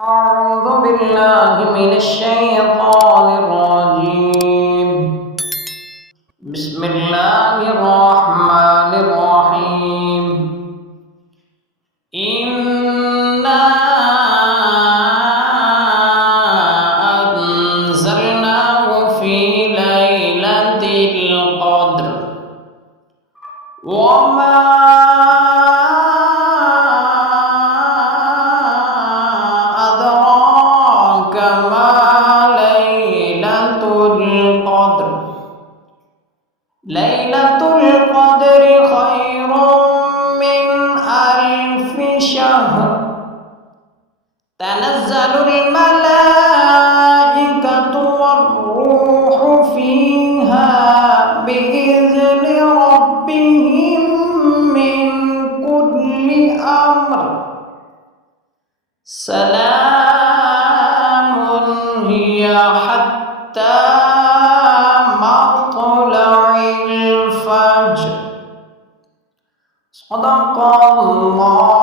أعوذ بالله من الشيطان الرجيم. بسم الله الرحمن الرحيم. إنا أنزلناه في ليلة القدر وما أدراك ما ليلة القدر. ليلة القدر خير من ألف شهر. تنزل الملائكة والروح فيها بإذن ربهم من كل أمر. سلام هي حتى مطلع الفجر. صدق الله